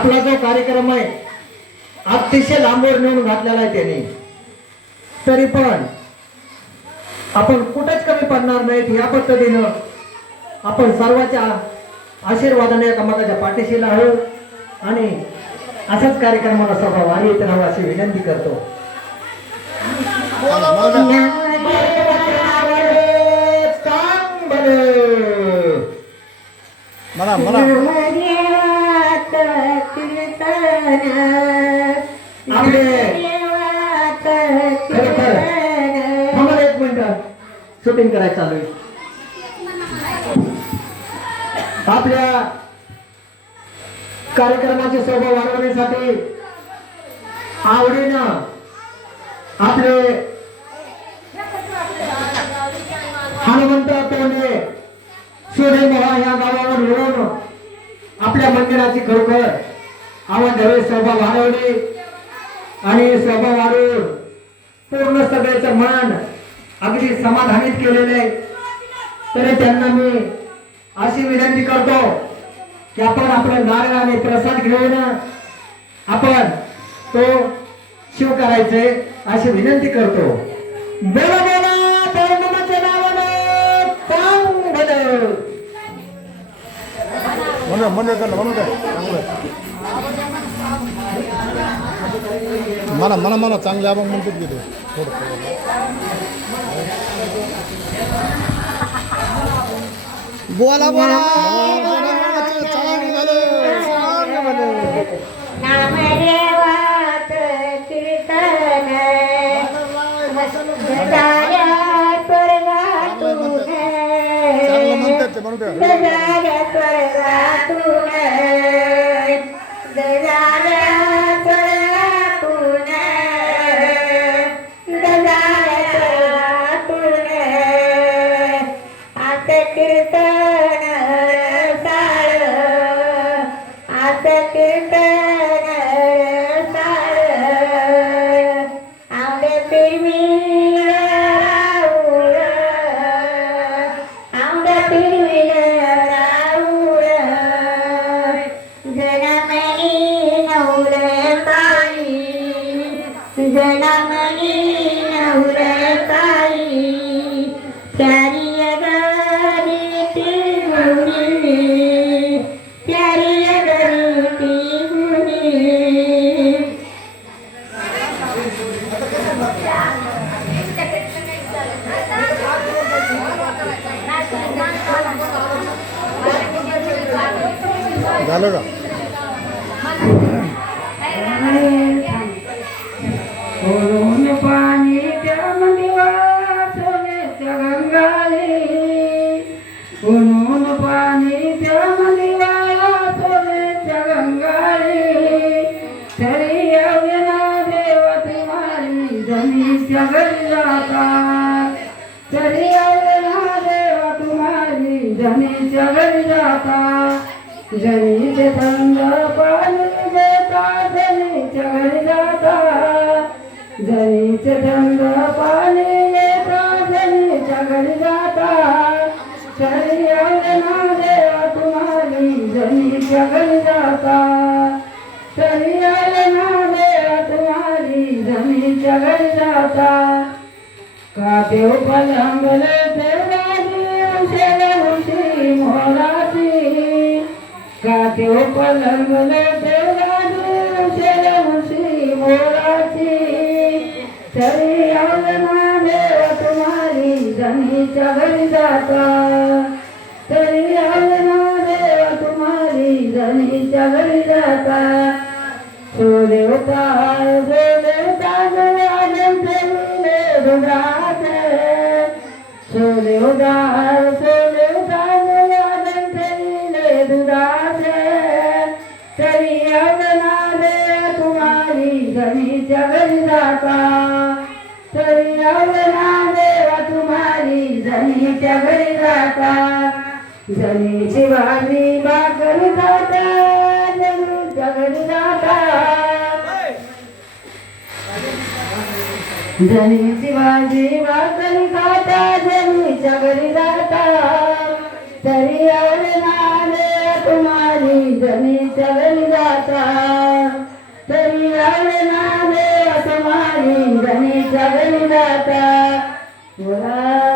आपला जो कार्यक्रम आहे अतिशय लांबवर नेऊन घातलेला आहे त्याने, तरी पण आपण कुठेच कमी पडणार नाहीत या पद्धतीनं आपण सर्वांच्या आशीर्वादाने एकामेकाच्या पाठीशी राहू आणि असाच कार्यक्रमाला सहभागी येत राहावं अशी विनंती करतो. मला मला आपले एक मिनिट शूटिंग करायचं चालू आहे. आपल्या कार्यक्रमाची शोभा वाढवण्यासाठी आवडीनं आपले हनुमंत तोंडे सूर्य मोहा या गावावर येऊन आपल्या मंदिराची खरोखर आवडल्यावे शोभा वाढवली आणि शोभा वाढवून पूर्ण सगळ्याचं मन अगदी समाधानित केलेले. तरी त्यांना मी अशी विनंती करतो की आपण आपलं नारळ आणि प्रसाद घेऊन आपण तो शिव करायचे अशी विनंती करतो. बोला बोला धर्माच्या नावानं चांगलं मला मला मला चांगले आपण म्हणतात की बोला बोला नामदेवात कीर्तन गजाया स्वर्गातून गजाया स्वर्गातून गजाया स्वर्गातून गजाया स्वर्गातून आता कीर्तन साळ आता कीर्तन साळ आवडे पिरवी राऊळ आवडे पिरवी राऊळ जनमणी नवल काळी जनमणी नवल काळी प्यारी गरी ती गुणी प्यारी गरी ती गुणी. झालं का ओढून पाणी त्यामध्ये वाचण्याच्या गंगाळे ओढून पाणी त्यामध्ये वाचण्याच्या गंगाळे तरी यावेना देवती मारी जमीच्या घरी जातात तरी यावेना देवा तुम्हारी जमीच्या घरी जातात जनीचे थंड पाणी देता जनीच्या घरी जाता जनीचे थंड पाणी देता जनीच्या घरी जाता तरी आवडना देवा तुम्हारी जनीच्या घरी जाता तरी आवडना देवा तुम्हारी जनीच्या घरी जाता का देव पलंगले देवाजी शेवशी मोराची का देव पलंगले देवाजी शेवशी मोराची तरी आवडना देवा तुम्हारी जनीच्या घरी जाता तरी आवडना देवा तुम्हारी जनीच्या घरी जाता. सो देवता दुधात सो देवता दुधात तरी आवडना देवा तुम्हारी जनीच्या घरी जाता तरी आवडना देवा तुम्हारी जनीच्या घरी जाता. जनीची भाजी भाकर जाता जनीच्या घरी जाता जनीची भाजी भाकर खाता जनीच्या घरी जाता तरी आवडना देवा तुम्हारी जनी धनीच्या घरी जाता तरी आले ना देव समाधी धनीच्या घरी जाता बोला